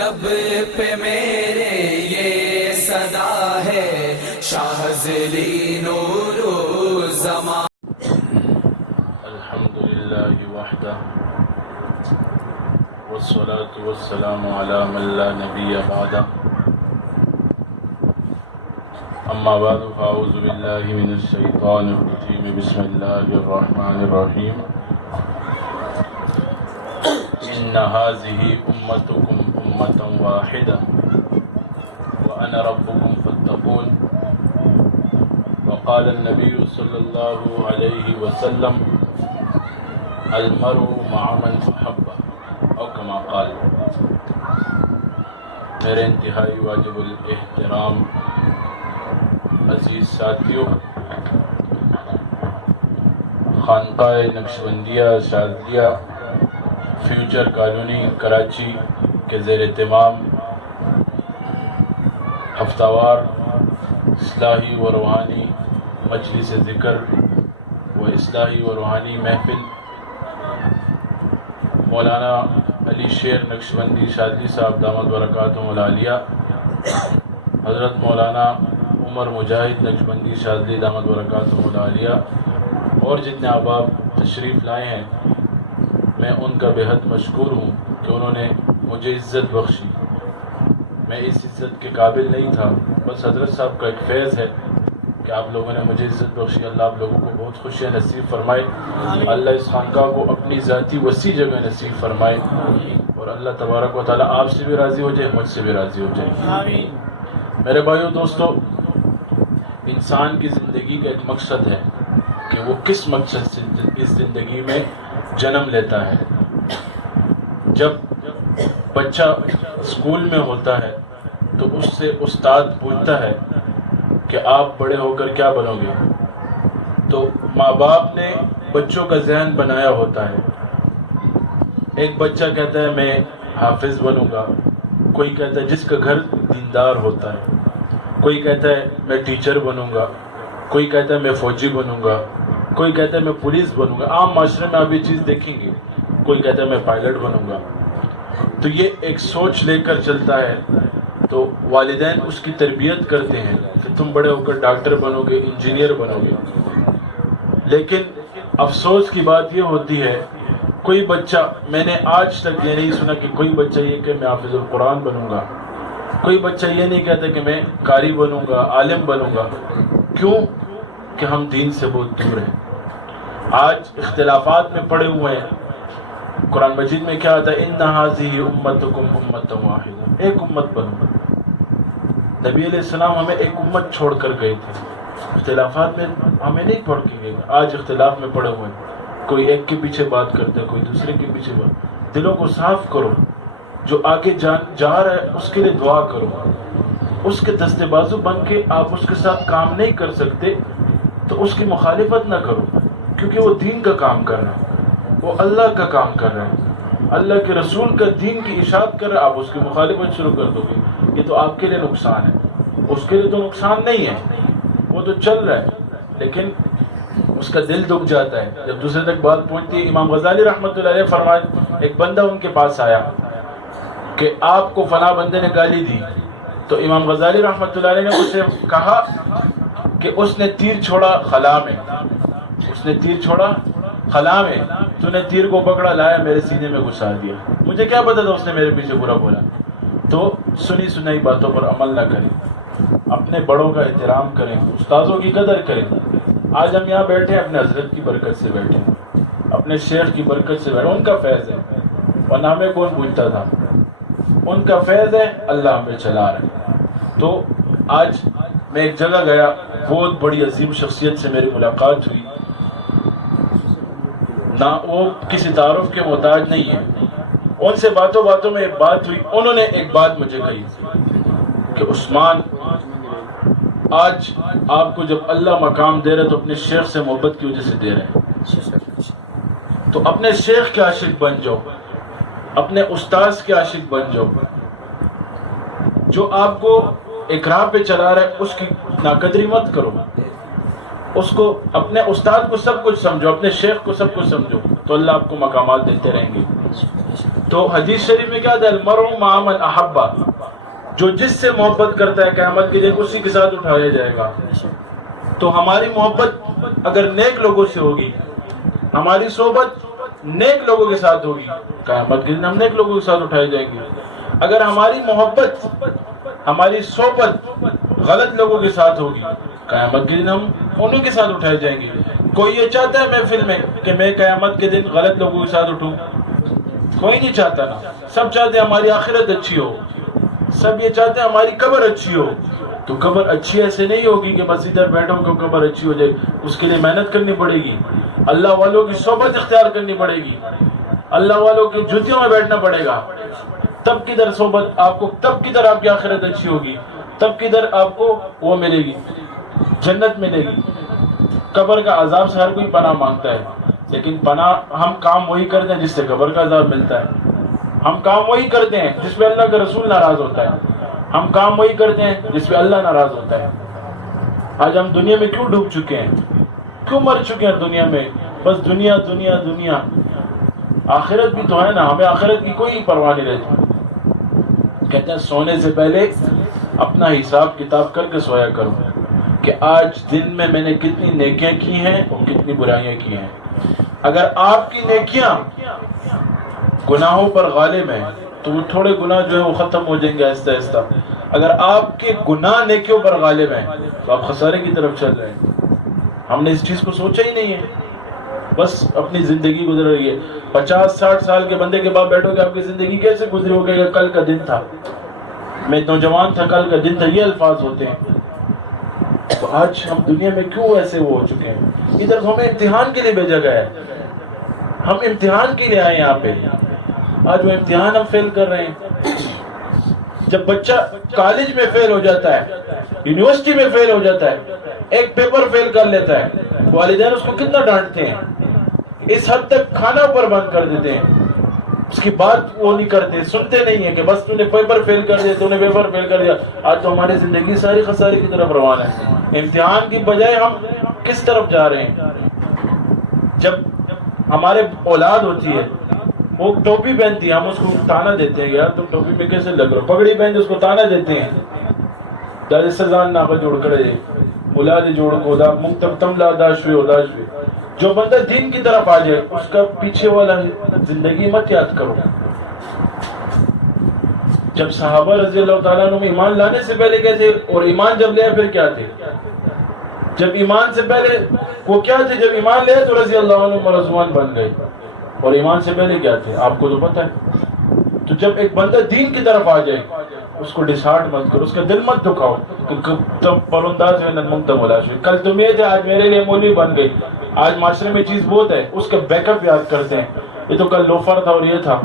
لب پہ میرے یہ صدا ہے شاہزلی نور زمان. الحمد للہ وحدہ والصلاة والسلام علی من لا نبی بعدہ. اما بعد فاعوذ باللہ من الشیطان الرجیم. بسم اللہ الرحمن الرحیم. ان هذه امتکم امة واحدہ وانا ربکم فاتقون. وقال النبی صلی اللہ علیہ وسلم المرء مع من احب او کما قال. میرے انتہائی واجب الاحترام عزیز ساتھیوں، خانقاہ نقشبندیہ شاذلیہ فیوچر کالونی کراچی کے زیر اہتمام ہفتہ وار اصلاحی و روحانی مجلس ذکر و اصلاحی و روحانی محفل مولانا علی شیر نقشبندی شاذلی صاحب دامت برکاتہم العالیہ، حضرت مولانا عمر مجاہد نقشبندی شاذلی دامت برکاتہم العالیہ اور جتنے احباب تشریف لائے ہیں، میں ان کا بے حد مشکور ہوں کہ انہوں نے مجھے عزت بخشی. میں اس عزت کے قابل نہیں تھا، بس حضرت صاحب کا ایک فیض ہے کہ آپ لوگوں نے مجھے عزت بخشی. اللہ آپ لوگوں کو بہت خوشیاں نصیب فرمائے. اللہ اس خانقاہ کو اپنی ذاتی وسیع جگہ نصیب فرمائے، اور اللہ تبارک و تعالیٰ آپ سے بھی راضی ہو جائے، مجھ سے بھی راضی ہو جائے. میرے بھائیو دوستو، انسان کی زندگی کا ایک مقصد ہے کہ وہ کس مقصد سے اس زندگی میں جنم لیتا ہے. جب بچہ اسکول میں ہوتا ہے تو اس سے استاد پوچھتا ہے کہ آپ بڑے ہو کر کیا بنو گے، تو ماں باپ نے بچوں کا ذہن بنایا ہوتا ہے. ایک بچہ کہتا ہے میں حافظ بنوں گا، کوئی کہتا ہے جس کا گھر دیندار ہوتا ہے، کوئی کہتا ہے میں ٹیچر بنوں گا، کوئی کہتا ہے میں فوجی بنوں گا، کوئی کہتا ہے میں پولیس بنوں گا. عام معاشرے میں آپ یہ چیز دیکھیں گے، کوئی کہتا ہے میں پائلٹ بنوں گا. تو یہ ایک سوچ لے کر چلتا ہے. تو والدین اس کی تربیت کرتے ہیں کہ تم بڑے ہو کر ڈاکٹر بنو گے، انجینئر بنو گے. لیکن افسوس کی بات یہ ہوتی ہے، کوئی بچہ، میں نے آج تک یہ نہیں سنا کہ کوئی بچہ یہ کہ میں حافظ القرآن بنوں گا. کوئی بچہ یہ نہیں کہتا کہ میں قاری بنوں گا، عالم بنوں گا. کیوں؟ کہ ہم دین سے بہت دور ہیں. آج اختلافات میں پڑے ہوئے ہیں. قرآن مجید میں کیا آتا ہے؟ ان هذه امتکم امۃ واحدہ، ایک امت بنو. نبی علیہ السلام ہمیں ایک امت چھوڑ کر گئے تھے. اختلافات میں ہمیں نہیں پڑھ کے گئے. آج اختلاف میں پڑے ہوئے ہیں، کوئی ایک کے پیچھے بات کرتا ہے، کوئی دوسرے کے پیچھے بات. دلوں کو صاف کرو. جو آگے جا رہا ہے اس کے لیے دعا کرو. اس کے دستے بازو بن کے آپ اس کے ساتھ کام نہیں کر سکتے تو اس کی مخالفت نہ کرو، کیونکہ وہ دین کا کام کر رہا ہے، وہ اللہ کا کام کر رہا ہے، اللہ کے رسول کا دین کی اشاعت کر رہا ہے. آپ اس کی مخالفت شروع کر دو گے، یہ تو آپ کے لیے نقصان ہے. اس کے لیے تو نقصان نہیں ہے، وہ تو چل رہا ہے، لیکن اس کا دل دکھ جاتا ہے جب دوسرے تک بات پہنچتی ہے. امام غزالی رحمۃ اللہ علیہ فرمائے، ایک بندہ ان کے پاس آیا کہ آپ کو فلاں بندے نے گالی دی. تو امام غزالی رحمۃ اللہ علیہ نے اسے کہا کہ اس نے تیر چھوڑا خلا میں، اس نے تیر چھوڑا خلا میں، تو نے تیر کو پکڑا لایا میرے سینے میں گھسا دیا. مجھے کیا پتا تھا اس نے میرے پیچھے برا بولا. تو سنی سنائی باتوں پر عمل نہ کریں، اپنے بڑوں کا احترام کریں، استاذوں کی قدر کریں. آج ہم یہاں بیٹھے اپنے حضرت کی برکت سے بیٹھے، اپنے شیخ کی برکت سے بیٹھے. ان کا فیض ہے، ورنہ ہمیں کون پوچھتا تھا. ان کا فیض ہے، اللہ ہمیں چلا رہے. تو آج میں ایک جگہ گیا، بہت بڑی عظیم شخصیت سے میری ملاقات ہوئی. نہ وہ کسی تعارف کے محتاج نہیں ہے. ان سے باتوں باتوں میں ایک بات ہوئی. انہوں نے ایک بات مجھے کہی کہ عثمان، آج آپ کو جب اللہ مقام دے رہے تو اپنے شیخ سے محبت کی وجہ سے دے رہے ہیں، تو اپنے شیخ کے عاشق بن جاؤ، اپنے استاذ کے عاشق بن جاؤ. جو آپ کو ایک راہ پہ چلا رہا ہے اس کی ناقدری مت کرو. اس کو، اپنے استاد کو سب کچھ سمجھو، اپنے شیخ کو سب کچھ سمجھو، تو اللہ آپ کو مقامات دیتے رہیں گے. تو حدیث شریف میں کیا تھا؟ المرء مع من احب، جو جس سے محبت کرتا ہے قیامت کے دن اسی کے ساتھ اٹھایا جائے گا۔ تو ہماری محبت اگر نیک لوگوں سے ہوگی، ہماری صحبت نیک لوگوں کے ساتھ ہوگی، قیامت کے دن ہم نیک لوگوں کے ساتھ اٹھائے جائیں گے۔ اگر ہماری محبت، ہماری صحبت غلط لوگوں کے ساتھ ہوگی، قیامت کے دن ہم انہیں کے ساتھ اٹھائے جائیں گے۔ کوئی یہ چاہتا ہے محفل میں کہ میں قیامت کے دن غلط لوگوں کے ساتھ اٹھوں؟ کوئی نہیں چاہتا نا، سب چاہتے ہیں ہماری آخرت اچھی ہو، سب یہ چاہتے ہیں ہماری قبر اچھی ہو۔ تو قبر اچھی ایسے نہیں ہوگی کہ بس ادھر بیٹھو کہ قبر اچھی ہو جائے، اس کے لیے محنت کرنی پڑے گی، اللہ والوں کی صحبت اختیار کرنی پڑے گی، اللہ والوں کی جوتیوں میں بیٹھنا پڑے گا، تب کدھر صحبت آپ کو، تب کدھر آپ کی آخرت اچھی ہوگی، تب کدھر آپ کو وہ ملے گی، جنت ملے گی۔ قبر کا عذاب سے ہر کوئی پناہ مانگتا ہے، لیکن پناہ ہم کام وہی کرتے ہیں جس سے قبر کا عذاب ملتا ہے، ہم کام وہی کرتے ہیں جس پہ اللہ کا رسول ناراض ہوتا ہے، ہم کام وہی کرتے ہیں جس پہ اللہ ناراض ہوتا ہے۔ آج ہم دنیا میں کیوں ڈوب چکے ہیں، کیوں مر چکے ہیں دنیا میں؟ بس دنیا دنیا دنیا۔ آخرت بھی تو ہے نا، ہمیں آخرت کی کوئی پرواہ نہیں رہتی۔ کہتے ہیں سونے سے پہلے اپنا حساب کتاب کر کے سویا کرو کہ آج دن میں نے کتنی نیکیاں کی ہیں اور کتنی برائیاں کی ہیں۔ اگر آپ کی نیکیاں گناہوں پر غالب ہیں تو وہ تھوڑے گناہ جو ہیں وہ ختم ہو جائیں گے آہستہ آہستہ۔ اگر آپ کے گناہ نیکیوں پر غالب ہیں تو آپ خسارے کی طرف چل رہے ہیں۔ ہم نے اس چیز کو سوچا ہی نہیں ہے، بس اپنی زندگی گزر رہی ہے۔ 50-60 سال کے بندے کے بعد بیٹھو کہ آپ کی زندگی کیسے گزری، ہو گئی کل کا دن تھا، میں نوجوان تھا، کل کا دن تھا، یہ الفاظ ہوتے ہیں۔ تو آج ہم دنیا میں کیوں ایسے وہ ہو چکے ہیں؟ ادھر ہمیں امتحان کے لیے بھیجا گیا ہے، ہم امتحان کے لیے آئے یہاں پہ، آج وہ امتحان ہم فیل کر رہے ہیں۔ جب بچہ کالج میں فیل ہو جاتا ہے، یونیورسٹی میں فیل ہو جاتا ہے، ایک پیپر فیل کر لیتا ہے، والدین اس کو کتنا ڈانٹتے ہیں، اس حد تک کھانا اوپر بند کر دیتے ہیں، اس کی بات وہ نہیں کرتے، سنتے نہیں ہیں کہ بس تو نے پیپر فیل کر دیا، تو نے پیپر فیل کر دیا۔ آج تو ہماری زندگی ساری خسارے کی طرف روانہ ہے۔ امتحان کی بجائے ہم کس طرف جا رہے ہیں؟ جب ہمارے اولاد ہوتی ہے، وہ ٹوپی پہنتی ہے، ہم اس کو تانا دیتے ہیں، یار تم ٹوپی میں کیسے لگ رہے ہو، پگڑی پہنتے اس کو تانا دیتے ہیں، دادی سزان ناپا جوڑ کرے ملا دے جوڑ کو دا مکتب تم لا داشوے ہو داشوے۔ جو بندہ دین کی طرف آ جائے اس کا پیچھے والا زندگی مت یاد کرو۔ جب صحابہ رضی اللہ تعالیٰ عنہ ایمان لانے سے پہلے کیا تھے اور ایمان جب لیا پھر کیا تھے؟ جب ایمان سے پہلے وہ کیا تھے، جب ایمان لیا تو رضی اللہ عنہ مرضوان بن گئے، اور ایمان سے پہلے کیا تھے آپ کو تو پتہ ہے۔ تو جب ایک بندہ دین کی طرف آ جائے اس کو ڈسہارٹ مت کرو، اس کا دل مت دکھاؤ کہ تم پرونداز میں نمنگتم ملاشوی، کل تم یہ تھے آج میرے لیے مولوی بن گئی۔ آج معاشرے میں چیز بہت ہے، اس کا بیک اپ یاد کرتے ہیں، یہ تو کل لوفر تھا اور یہ تھا،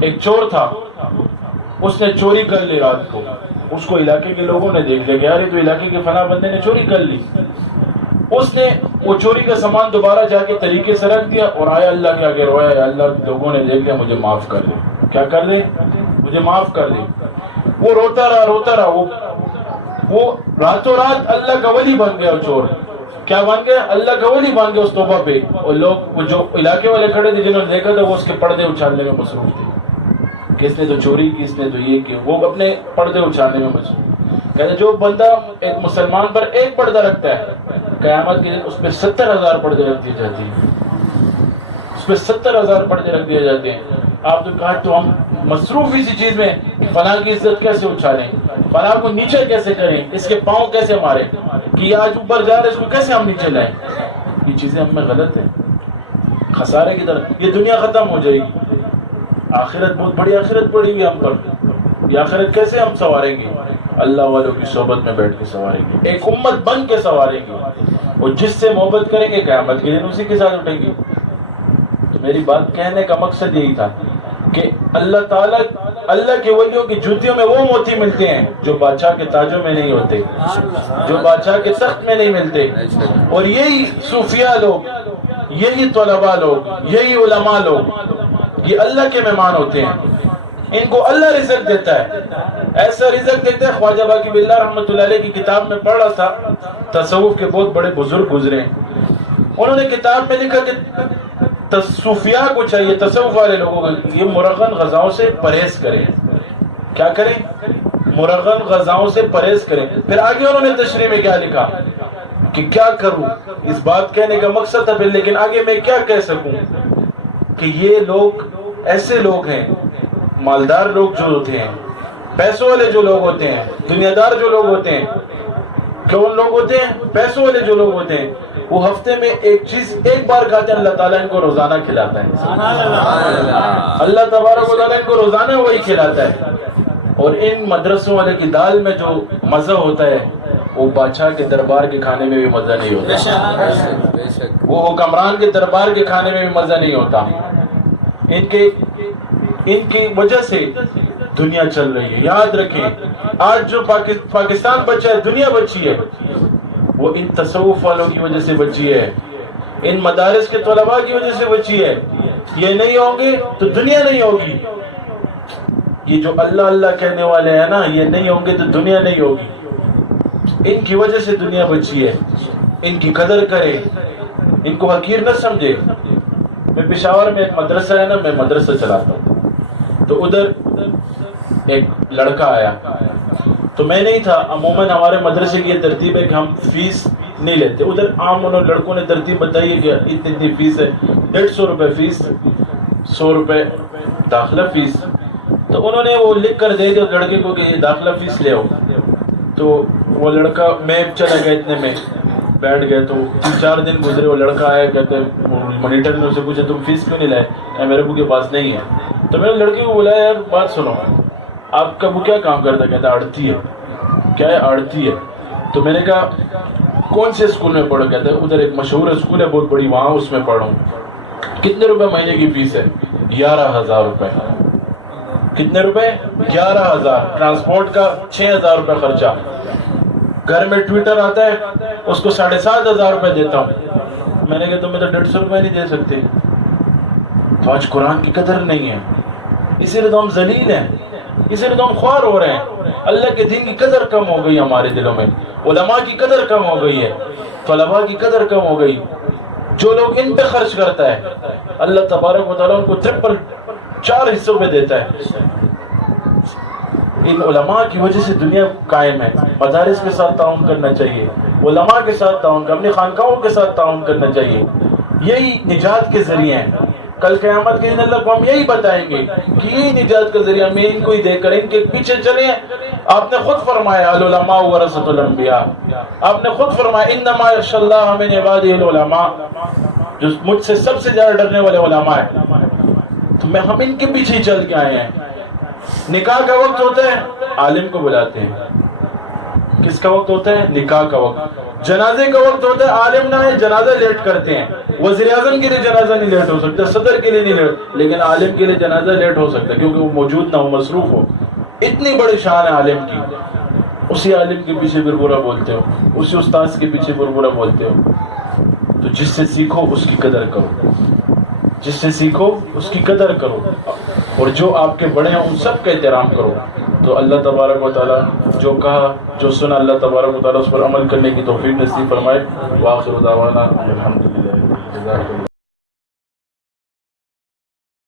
ایک چور تھا، اس نے چوری کر لی رات کو، اس کو علاقے کے لوگوں نے دیکھ لیا کہ یار یہ تو علاقے کے فلاں بندے نے چوری کر لی، اس نے وہ چوری کا سامان دوبارہ جا کے طریقے سے رکھ دیا اور آیا اللہ کے آگے رویا، اللہ لوگوں نے دیکھ لیا مجھے معاف کر دے، کیا کر دے؟ مجھے معاف کر دے۔ وہ روتا رہا، وہ راتوں رات اللہ کا ولی بن گیا، چور کیا بن گیا؟ اللہ کا ولی بن گیا اس توبہ پہ۔ اور لوگ جو علاقے والے کھڑے تھے جنہوں نے دیکھا تھا وہ اس کے پردے اچھالنے میں مصروف تھے، کس نے تو چوری کی، اس نے تو یہ کیا، وہ اپنے پردے اچھالنے میں مصروف۔ کہتے جو بندہ ایک مسلمان پر ایک پردہ رکھتا ہے، قیامت کے دن اس پہ 70,000 پردے رکھ دیے جاتے ہیں، اس پہ 70,000 پردے رکھ دیے جاتے ہیں۔ آپ تو کہا تو ہم مصروف اسی چیز میں کہ فلاں کی عزت کیسے اچھالیں، فلاں کو نیچے کیسے کریں، اس کے پاؤں کیسے ماریں، کہ آج اوپر جا رہے اس کو کیسے ہم نیچے لائیں۔ یہ چیزیں ہم میں غلط ہیں، خسارے کی طرف۔ یہ دنیا ختم ہو جائے گی، آخرت بہت بڑی آخرت پڑی ہوئی ہم پر، یہ آخرت کیسے ہم سنواریں گے؟ اللہ والوں کی صحبت میں بیٹھ کے سنواریں گے، ایک امت بن کے سنواریں گے، اور جس سے محبت کریں گے قیامت کے دن اسی کے ساتھ اٹھیں گے۔ تو میری بات کہنے کا مقصد یہی تھا کہ اللہ تعالیٰ، اللہ کے ولیوں کی جوتیوں میں وہ موتی ملتے ہیں جو بادشاہ کے تاجوں میں نہیں ہوتے، جو بادشاہ کے تخت میں نہیں ملتے۔ اور یہی صوفیاء لوگ، یہی طلباء لوگ، یہی علماء لوگ، یہ اللہ کے مہمان ہوتے ہیں، ان کو اللہ رزق دیتا ہے، ایسا رزق دیتا ہے۔ خواجہ باقی باللہ رحمۃ اللہ علیہ کی کتاب میں پڑھ رہا تھا، تصوف کے بہت بڑے بزرگ گزرے، انہوں نے کتاب میں لکھا کہ صوفیاء کو چاہیے، تصوف والے لوگوں کو، یہ مرغن غذاؤں سے پرہیز کریں. کیا کریں؟ مرغن غذاؤں سے پرہیز کریں. پھر آگے انہوں نے تشریح میں کیا لکھا کہ کیا کروں، اس بات کہنے کا مقصد تھا پھر، لیکن آگے میں کیا کہہ سکوں کہ یہ لوگ ایسے لوگ ہیں، مالدار لوگ جو ہوتے ہیں، پیسوں والے جو لوگ ہوتے ہیں، دنیا دار جو لوگ ہوتے ہیں، کون لوگ ہوتے ہیں؟ پیسوں والے جو لوگ ہوتے ہیں، وہ ہفتے میں ایک چیز ایک بار کھاتے ہیں، اللہ تعالیٰ ان کو روزانہ کھلاتا ہے. اللہ تبارک و تعالیٰ ان کو روزانہ وہی کھلاتا ہے. اور ان مدرسوں والے کی دال میں جو مزہ ہوتا ہے وہ بادشاہ کے دربار کے کھانے میں بھی مزہ نہیں ہوتا، وہ حکمران کے دربار کے کھانے میں بھی مزہ نہیں ہوتا. ان کی وجہ سے دنیا چل رہی ہے. یاد رکھیں، آج جو پاکستان بچا ہے، دنیا بچی ہے، وہ ان تصوف والوں کی وجہ سے بچی ہے، ان مدارس کے طلباء کی وجہ سے بچی ہے. یہ نہیں ہوں گے تو دنیا نہیں ہوگی. یہ جو اللہ اللہ کہنے والے ہیں نا، یہ نہیں ہوں گے تو دنیا نہیں ہوگی. ان کی وجہ سے دنیا بچی ہے. ان کی قدر کرے، ان کو حقیر نہ سمجھے. میں پشاور میں ایک مدرسہ ہے نا، میں مدرسہ چلاتا ہوں، تو ادھر ایک لڑکا آیا، تو میں نہیں تھا. عموماً ہمارے مدرسے کی یہ ترتیب ہے کہ ہم فیس نہیں لیتے. ادھر عام انہوں لڑکوں نے ترتیب بتائی ہے کہ اتنی فیس ہے، 150 روپے فیس، 100 روپے داخلہ فیس. تو انہوں نے وہ لکھ کر دے دیا لڑکے کو کہ یہ داخلہ فیس لے آؤ. تو وہ لڑکا، میں چلا گیا اتنے میں بیٹھ گئے. تو 3-4 دن گزرے، وہ لڑکا آیا، کہتے مانیٹر نے اسے پوچھا تم فیس کیوں نہیں لائے؟ میرے ابو کے پاس نہیں ہے. تو میں نے لڑکے کو بولا یار بات سنو، آپ کا ابو کیا کام کرتا ہے؟ کہتا آڑتی ہے. کیا ہے؟ آڑتی ہے. تو میں نے کہا کون سے اسکول میں پڑھو؟ کہتا ہے ادھر ایک مشہور اسکول ہے بہت بڑی، وہاں اس میں پڑھوں. کتنے روپے مہینے کی فیس ہے؟ 11,000 روپے. کتنے روپے؟ 11,000. ٹرانسپورٹ کا 6,000 روپے خرچہ. گھر میں ٹویٹر آتا ہے، اس کو 7,500 روپے دیتا ہوں. میں نے کہا تمہیں تو 150 روپے نہیں دے سکتے. تو آج قرآن کی قدر نہیں ہے، اسی لیے تو ہم ذلیل ہیں، اسی لیے تو ہم خوار ہو رہے ہیں. اللہ کے دین کی قدر کم ہو گئی ہمارے دلوں میں، علماء کی قدر کم ہو گئی ہے، طلباء کی قدر کم ہو گئی. جو لوگ ان پہ خرچ کرتا ہے، اللہ تبارک و تعالیٰ ان کو 4 حصوں میں دیتا ہے. ان علماء کی وجہ سے دنیا قائم ہے. مدارس کے ساتھ تعاون کرنا چاہیے، علماء کے ساتھ تعاون کرنا، اپنی خانقاہوں کے ساتھ تعاون کرنا چاہیے. یہی نجات کے ذریعے ہیں. کل قیامت کے دن اللہ کو ہم یہی بتائیں گے کہ یہی نجات کا ذریعہ، میں ان کو ہی دے کر ان کے پیچھے چلیں. آپ نے خود فرمایا العلماء ورثۃ الانبیاء. آپ نے خود فرمایا انما یخشی اللہ من عبادہ العلماء، جو مجھ سے سب سے زیادہ ڈرنے والے علماء ہیں. تو ہم ان کے پیچھے ہی چل کے آئے ہیں. نکاح کا وقت ہوتا ہے، عالم کو بلاتے ہیں. کس کا وقت ہوتا ہے؟ نکاح کا وقت. جنازے کا وقت ہوتا ہے، عالم نہ ہے، جنازہ لیٹ کرتے ہیں. وزیر اعظم کے لیے جنازہ نہیں لیٹ ہو سکتا، صدر کے لیے نہیں لیٹ، لیکن عالم کے لیے جنازہ لیٹ ہو سکتا ہے کیونکہ وہ موجود نہ ہو، مصروف ہو. اتنی بڑی شان ہے عالم کی. اسی عالم کے پیچھے پھر برا بولتے ہو، اسی استاذ کے پیچھے پھر برا بولتے ہو. تو جس سے سیکھو اس کی قدر کرو، جس سے سیکھو اس کی قدر کرو، اور جو آپ کے بڑے ہیں ان سب کا احترام کرو. تو اللہ تبارک و تعالیٰ جو کہا جو سنا، اللہ تبارک و تعالیٰ اس پر عمل کرنے کی توفیق نصیب فرمائے. وآخر دعوانا الحمدللہ.